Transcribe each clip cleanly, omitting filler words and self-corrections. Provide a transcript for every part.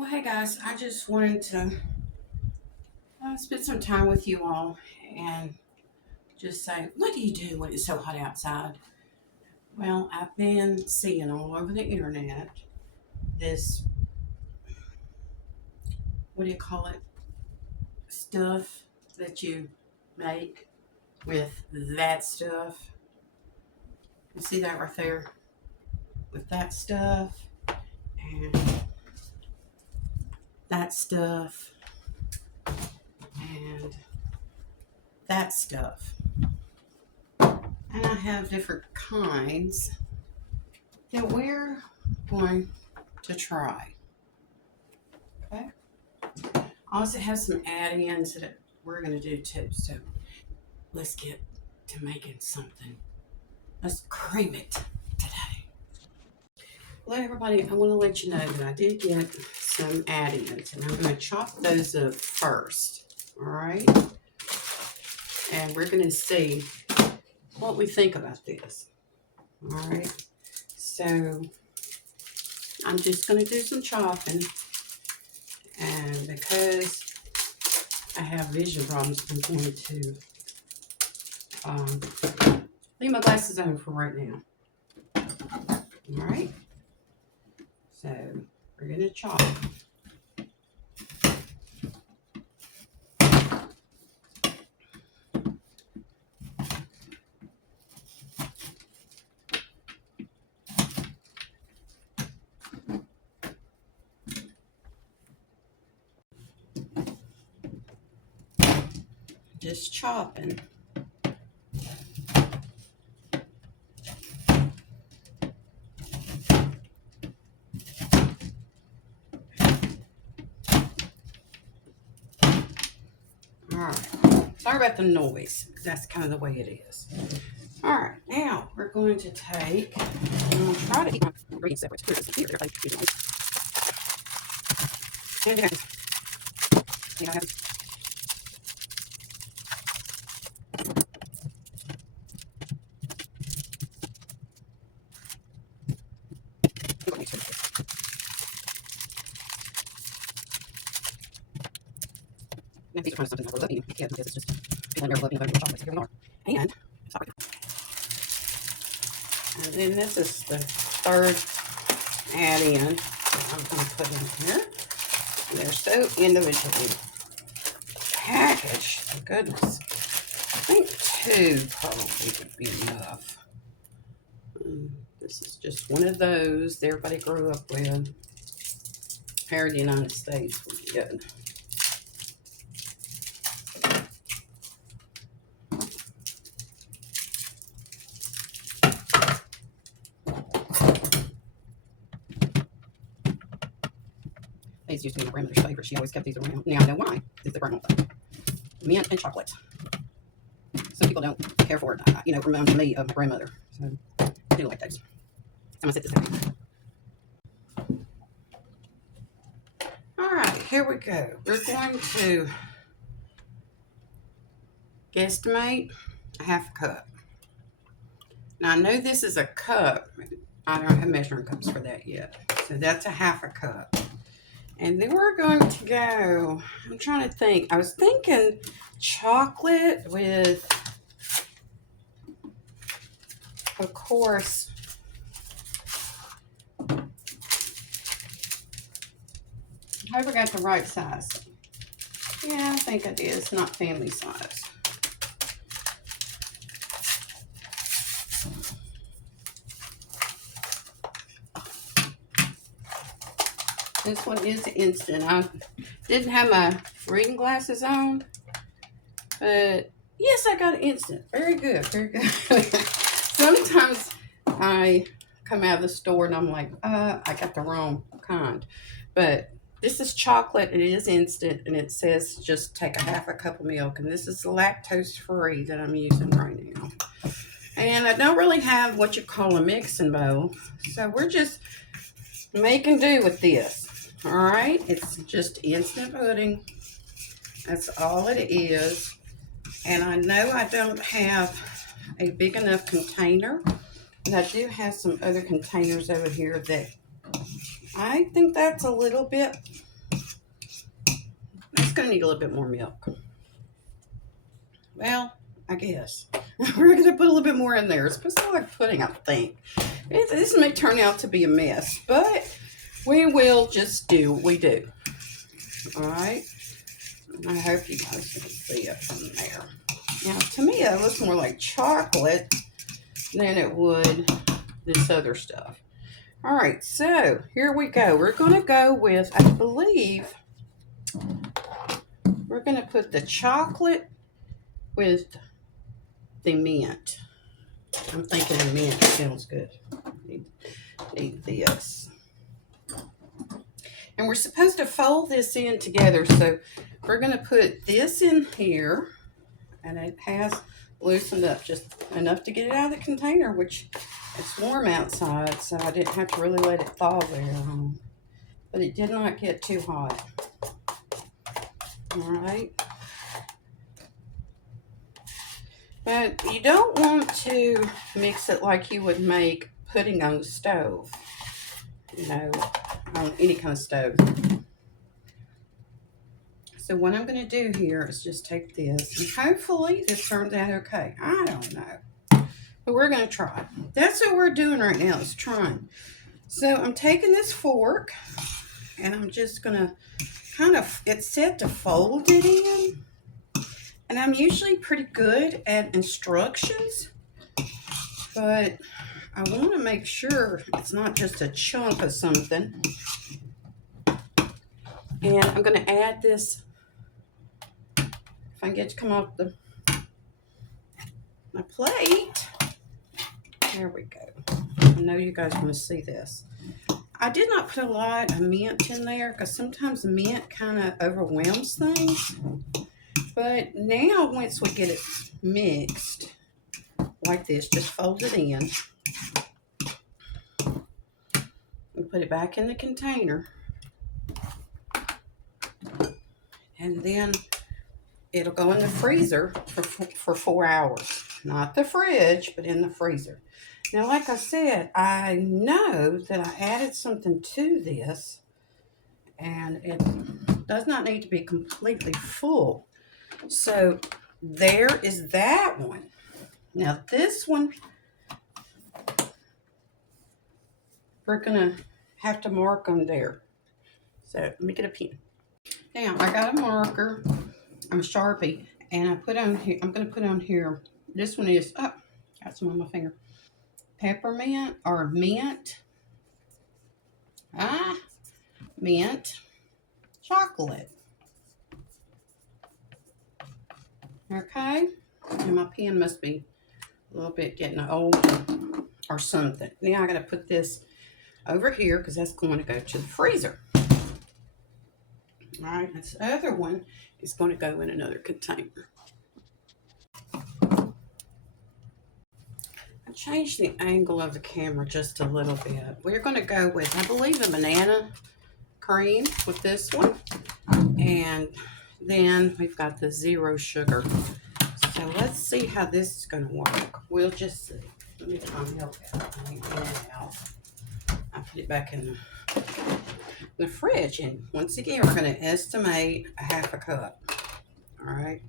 Well, hey guys, I just wanted to spend some time with you all and just say, what do you do when it's so hot outside? Well, I've been seeing all over the internet this, what do you call it, stuff that you make with that stuff. You see that right there? With that stuff and that stuff and that stuff. And I have different kinds that we're going to try. Okay. I also have some add-ins that we're going to do too. So let's get to making something. Let's cream it today. Well, everybody, I want to let you know that I did get some add-ins, and I'm going to chop those up first. All right. And we're going to see what we think about this. All right. So I'm just going to do some chopping. And because I have vision problems, I'm going to leave my glasses on for right now. All right. So we're going to chop. Just chopping. All right. Sorry about the noise. That's kind of the way it is. All right. Now we're going to take. I'm going to try to keep my ingredients separate. And Now, these are trying something overlapping. You can't because it's just feeling overlapping of chocolate. So here we are. And sorry. And then this is the third add-in that I'm going to put in here. And they're so individually packaged. For goodness. I think 2 probably would be enough. This is just one of those that everybody grew up with. Here in the United States would be good. These used to be my grandmother's favorite. She always kept these around. Now I know why. It's the grandma thing. Mint and chocolate. Some people don't care for it. Reminds me of my grandmother. So I do like those. I'm going to set this down. All right, here we go. We're going to guesstimate a half a cup. Now I know this is a cup. I don't have measuring cups for that yet. So that's a half a cup. And then we're going to go, I'm trying to think. I was thinking chocolate with, of course, I hope I got the right size. Yeah, I think it is, not family size. This one is instant. I didn't have my reading glasses on, but yes, I got instant. Very good, very good. Sometimes I come out of the store and I'm like, I got the wrong kind. But this is chocolate, and it is instant, and it says just take a half a cup of milk, and this is lactose free that I'm using right now. And I don't really have what you call a mixing bowl, so we're just making do with this. All right, it's just instant pudding. That's all it is. And I know I don't have a big enough container, but I do have some other containers over here that I think that's a little bit It's going to need a little bit more milk. Well, I guess. We're going to put a little bit more in there. It's supposed to look like pudding, I think. This may turn out to be a mess, but we will just do what we do. All right? I hope you guys can see it from there. Now, to me, it looks more like chocolate than it would this other stuff. All right, so here we go. We're going to go with, I believe, we're going to put the chocolate with the mint. I'm thinking the mint sounds good. Need this. And we're supposed to fold this in together. So we're going to put this in here. And it has loosened up just enough to get it out of the container, which it's warm outside. So I didn't have to really let it thaw very long. But it did not get too hot. All right. But you don't want to mix it like you would make pudding on the stove. You know, on any kind of stove. So what I'm going to do here is just take this, and hopefully this turns out okay. I don't know, but we're going to try. That's what we're doing right now, is trying. So I'm taking this fork, and I'm just going to kind of, it's set to fold it in. And I'm usually pretty good at instructions, but I want to make sure it's not just a chunk of something. And I'm going to add this. If I can get it to come off my plate. There we go. I know you guys want to see this. I did not put a lot of mint in there because sometimes mint kind of overwhelms things. But now once we get it mixed like this, just fold it in and put it back in the container. And then it'll go in the freezer for 4 hours. Not the fridge, but in the freezer. Now, like I said, I know that I added something to this, and it does not need to be completely full. So there is that one. Now, this one, we're going to have to mark on there. So let me get a pen. Now, I got a marker. I'm a Sharpie, and I put on here, I'm going to put on here, this one is, oh, got some on my finger, peppermint or mint, mint chocolate. Okay, and my pen must be a little bit getting old or something. Now I got to put this over here because that's going to go to the freezer. All right, this other one is going to go in another container. I changed the angle of the camera just a little bit. We're going to go with, I believe, a banana cream with this one. And then we've got the 0 sugar. So let's see how this is going to work. We'll just see. Let me try and help out. I put it back in the fridge, and once again we're going to estimate a 1/2 cup. All right,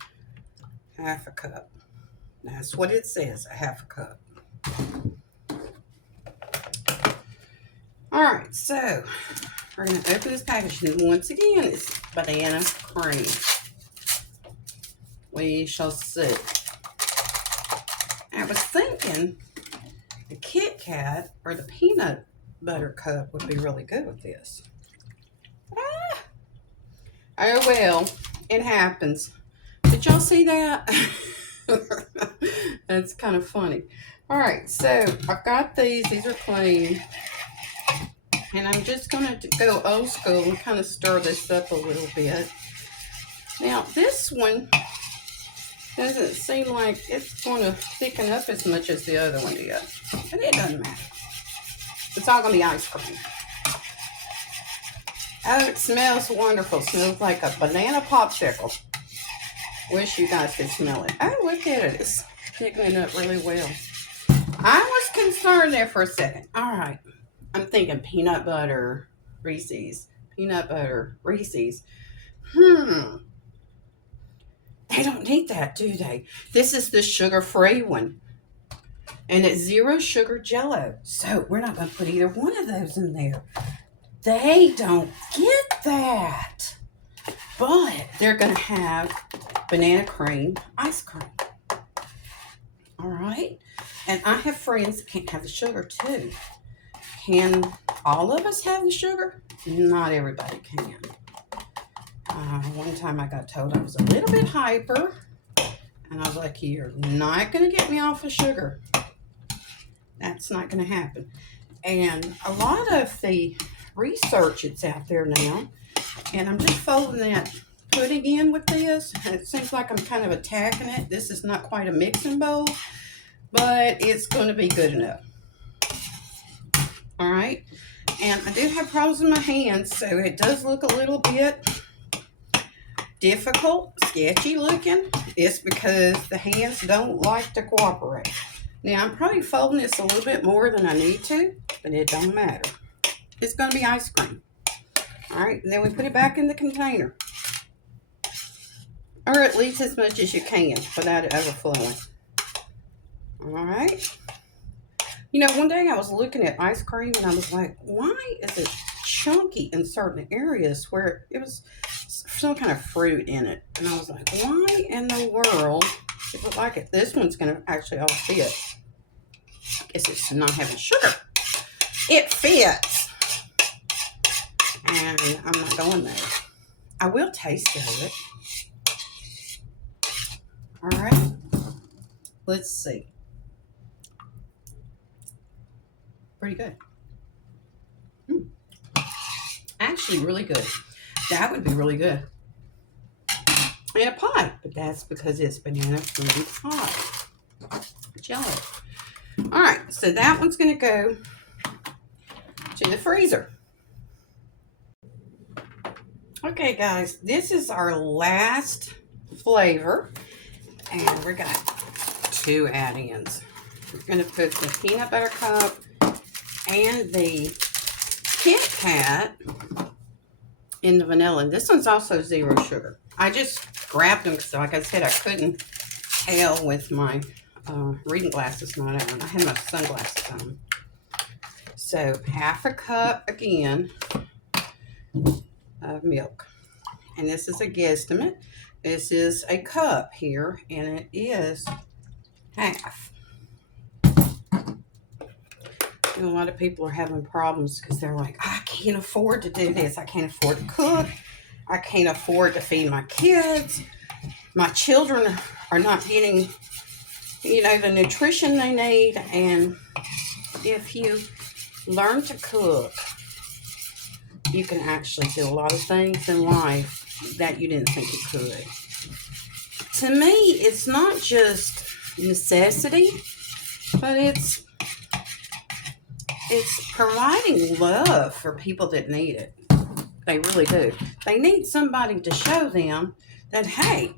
1/2 cup. That's what it says, a 1/2 cup. All right, so we're going to open this package, and once again it's banana cream. We shall see. I was thinking the KitKat or the peanut butter cup would be really good with this. Oh well, it happens. Did y'all see that? That's kind of funny. All right, so I've got these. These are clean. And I'm just going to go old school and kind of stir this up a little bit. Now, this one doesn't seem like it's going to thicken up as much as the other one did. But it doesn't matter. It's all going to be ice cream. Oh, it smells wonderful. It smells like a banana popsicle. Wish you guys could smell it. Oh, look at it. It's thickening up really well. I was concerned there for a second. All right. I'm thinking peanut butter Reese's. Peanut butter Reese's. They don't need that, do they? This is the sugar-free one. And it's 0 sugar jello. So we're not going to put either one of those in there. They don't get that. But they're going to have banana cream ice cream. All right? And I have friends that can't have the sugar too. Can all of us have the sugar? Not everybody can. One time I got told I was a little bit hyper. And I was like, you're not going to get me off of sugar. That's not going to happen. And a lot of the research that's out there now, and I'm just folding that pudding in with this. It seems like I'm kind of attacking it. This is not quite a mixing bowl, but it's going to be good enough. All right. And I do have problems with my hands, so it does look a little bit difficult, sketchy looking. It's because the hands don't like to cooperate. Now, I'm probably folding this a little bit more than I need to, but it don't matter. It's going to be ice cream. All right, and then we put it back in the container. Or at least as much as you can without it overflowing. All right. You know, one day I was looking at ice cream and I was like, why is it chunky in certain areas where it was some kind of fruit in it? And I was like, why in the world does it look like it? This one's going to actually all fit. I guess it's not having sugar. It fits. And I'm not going there. I will taste it. All right. Let's see. Pretty good. Actually, really good. That would be really good in a pie, but that's because it's banana fruity pie. Jello. All right, so that one's going to go to the freezer. Okay, guys, this is our last flavor, and we got 2 add-ins. We're going to put the peanut butter cup and the KitKat in the vanilla. And this one's also 0 sugar. I just grabbed them because, like I said, I couldn't tell with my reading glasses not on. I had my sunglasses on. So 1/2 cup again of milk. And this is a guesstimate. This is a cup here, and it is 1/2. And a lot of people are having problems because they're like, I can't afford to do this. I can't afford to cook. I can't afford to feed my kids. My children are not getting, the nutrition they need. And if you learn to cook, you can actually do a lot of things in life that you didn't think you could. To me, it's not just necessity, but it's providing love for people that need it. They really do. They need somebody to show them that, hey,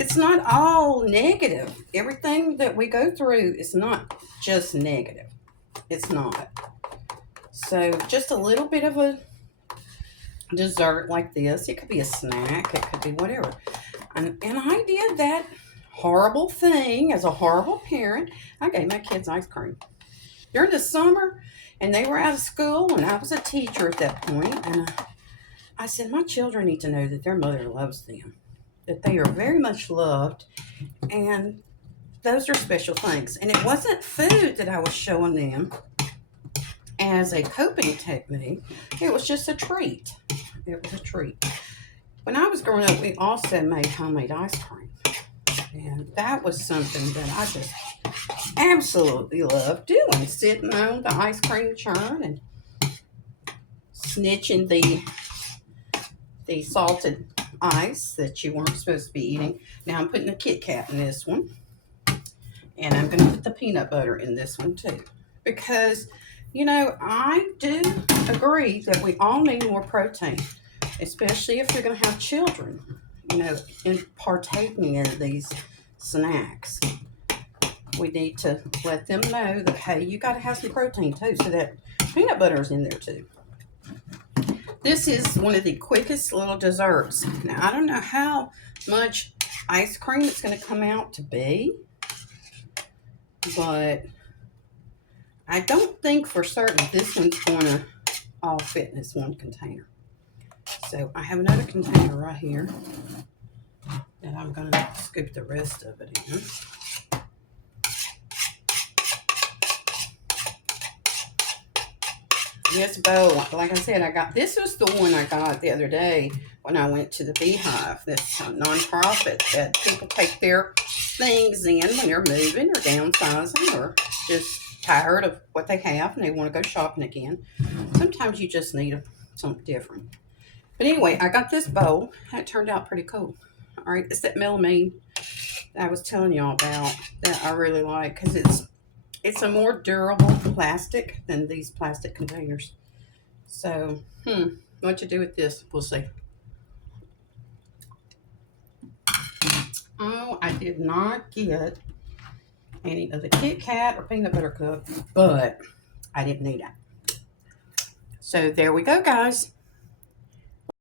it's not all negative. Everything that we go through is not just negative. It's not. So just a little bit of a dessert like this. It could be a snack. It could be whatever. And I did that horrible thing as a horrible parent. I gave my kids ice cream during the summer, and they were out of school, and I was a teacher at that point, and I said, my children need to know that their mother loves them, that they are very much loved, and those are special things. And it wasn't food that I was showing them as a coping technique. It was just a treat. It was a treat. When I was growing up, we also made homemade ice cream, and that was something that I just absolutely love doing, sitting on the ice cream churn and snitching the salted ice that you weren't supposed to be eating. Now I'm putting a KitKat in this one, and I'm going to put the peanut butter in this one too, because I do agree that we all need more protein, especially if you're going to have children, in partaking in these snacks. We need to let them know that, hey, you got to have some protein too, so that peanut butter is in there too. This is one of the quickest little desserts. Now, I don't know how much ice cream it's going to come out to be, but I don't think for certain this one's going to all fit in this one container. So I have another container right here that I'm going to scoop the rest of it in. This bowl, like I said, this was the one I got the other day when I went to the Beehive, this nonprofit that people take their things in when they're moving or downsizing or just tired of what they have and they want to go shopping again. Sometimes you just need something different. But anyway, I got this bowl. It turned out pretty cool. All right, it's that melamine that I was telling y'all about that I really like because it's a more durable plastic than these plastic containers. So, what to do with this? We'll see. Oh, I did not get any of the KitKat or peanut butter cup, but I didn't need it. So there we go, guys.